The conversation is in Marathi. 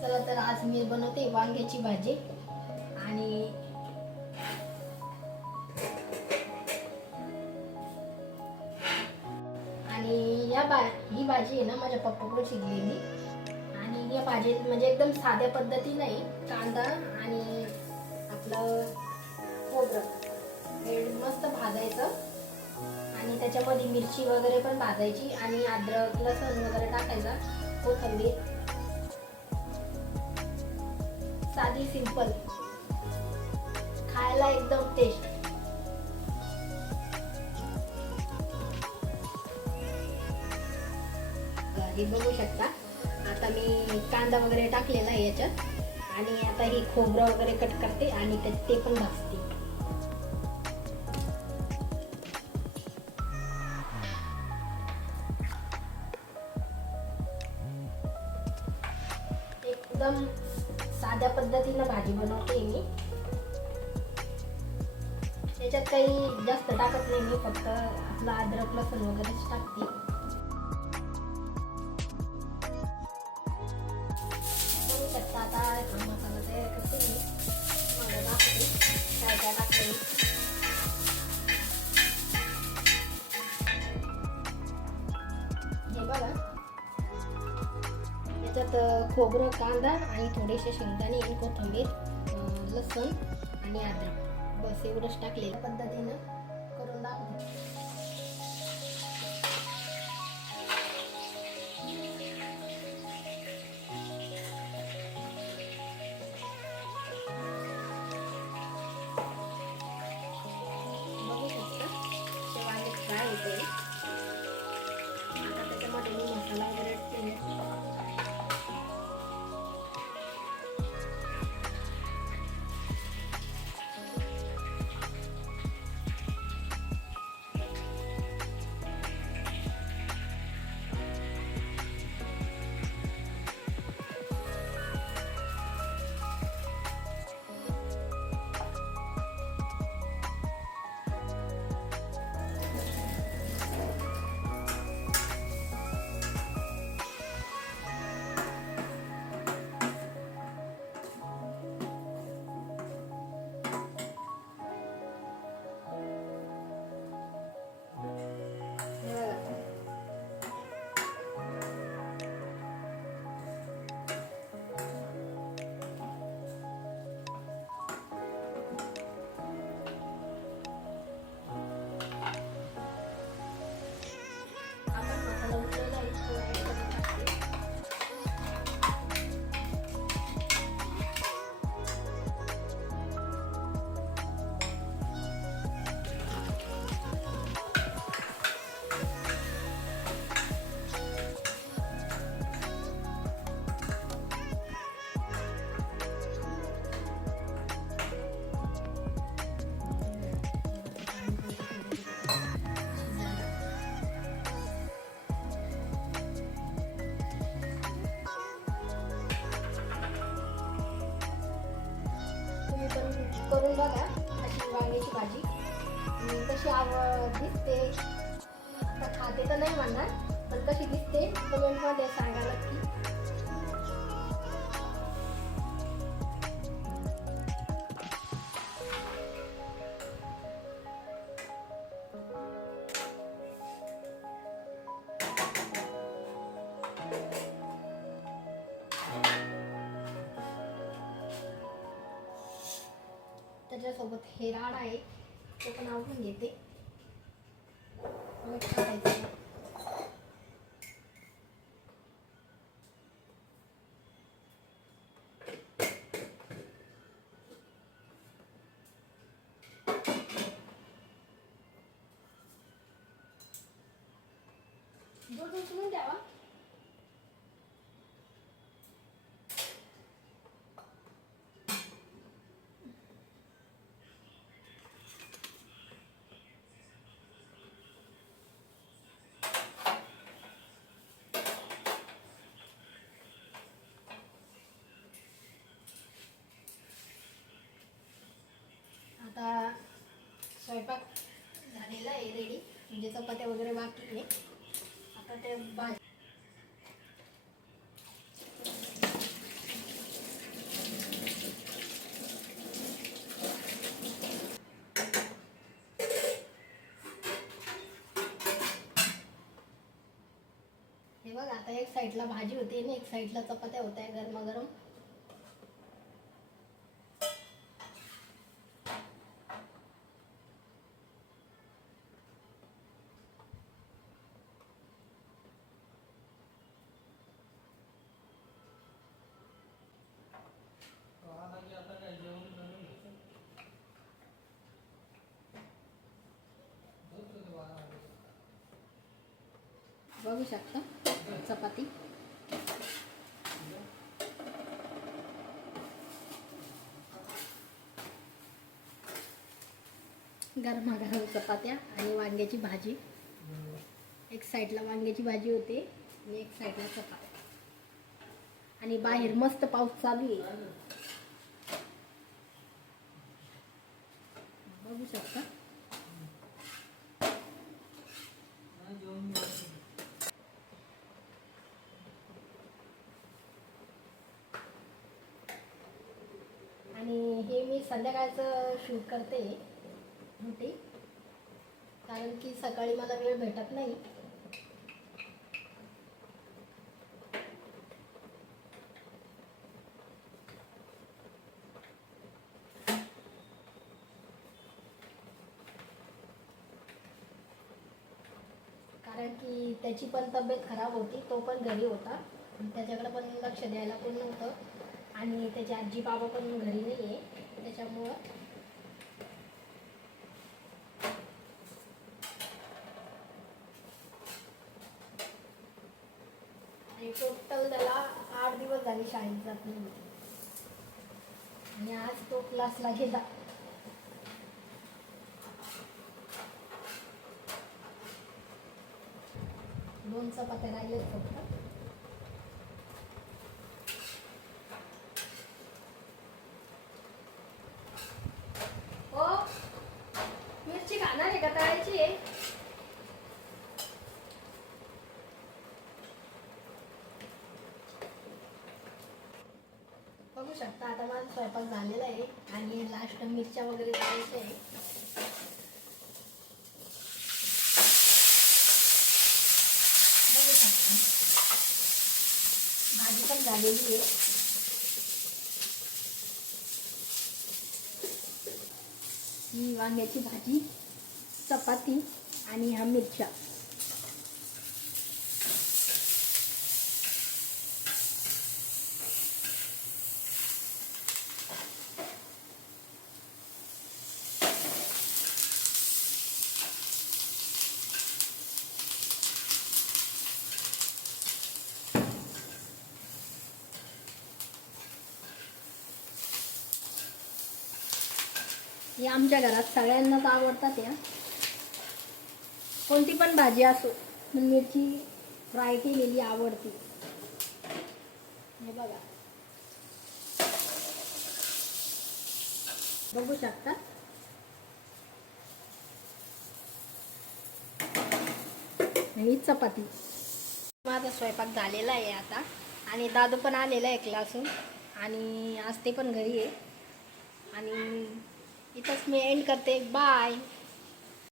चला तर आज मी बनवते वांग्याची भाजी आणि ही भाजी आहे ना माझ्या पप्पाकडून शिकली मी। आणि या भाजीत म्हणजे एकदम साध्या पद्धतीने कांदा आणि आपलं खोबरं हे मस्त भाजायचं आणि त्याच्यामध्ये मिरची वगैरे पण भाजायची आणि अद्रक लसूण वगैरे टाकायचा, कोथिंबीर, साधी सिंपल, खायला एकदम टेस्ट। हे बघू शकता आता मी कांदा वगैरे टाकलेला आहे याच्यात आणि आता ही खोबरं वगैरे कट करते आणि ते पण भाजते। एकदम साध्या पद्धतीने भाजी बनवते मी, त्याच्यात काही जास्त टाकत नाही मी, फक्त आपला अद्रक लसूण वगैरेच टाकते। बघू शकता आता मसाला तयार करते मी, मला दाखवते काय काय टाकते। हे बघा याच्यात खोबरं, कांदा आणि थोडेसे शेंगदाणे आणि कोथिंबीर, लसूण आणि अद्रक, बस एवढंच टाकलेल्या पद्धतीनं करून दाखवते। बघू शकता ते वांगे फ्राय होते। आता त्याच्यामध्ये मी मसाला वगैरे करून बघा अशी वांग्याची भाजी। कशी दिसते आता खाते तर नाही म्हणणार, पण कशी दिसते कमेंटमध्ये सांगा नक्की। त्याच्यासोबत हे राड आहे ते पण आवडून घेते, मीठ टाकायचं। दूध उचलून द्यावा। आता स्वयंपाक झालेला आहे रेडी, म्हणजे चपात्या वगैरे बाकी आहे। आता ते भाजी हे बघ, आता एक साईडला भाजी होते आणि एक साईडला चपात्या होत्या गरमागरम. बघू शकता चपाती. गरमागरम चपात्या आणि वांग्याची भाजी. एक साईडला वांग्याची भाजी होते आणि एक साईडला चपात्या. आणि बाहेर मस्त पाऊस चालू आहे, बघू शकता. आणि हे मी संध्याकाळचं शूट करते ड्युटी, कारण की सकाळी मला वेळ भेटत नाही. कारण की त्याची पण तब्येत खराब होती, तो पण घरी होता, त्याच्याकडे पण लक्ष द्यायला कोण नव्हतं. आणि त्याचे आजी बाबा पण घरी नाही आहे, त्याच्यामुळं आणि टोटल त्याला 8 दिवस झाले शाळेत जात नाही आणि आज तो क्लासला गेला. दोन चपात्या राहिलेत फक्त. हो, मिरची खाणार आहे का तळायची आहे? बघू शकता आता माझा स्वयंपाक झालेला आहे आणि लास्ट मिरच्या वगैरे तळायच्या आहे. बघू शकता भाजी पण झालेली आहे. ही वांग्याची भाजी, चपाती आणि ह्या मिरच्या. हे आमच्या घरात सगळ्यांनाच आवडतात. या कोणती पण भाजी असो, मिरची फ्राय केलेली आवडते. हे बघा, बघू शकता. ही चपाती. माझा स्वयंपाक झालेला आहे आता आणि दादू पण आलेला आहे क्लासून आणि आज ते पण घरी आहे. आणि इथंच मी एंड करते. बाय.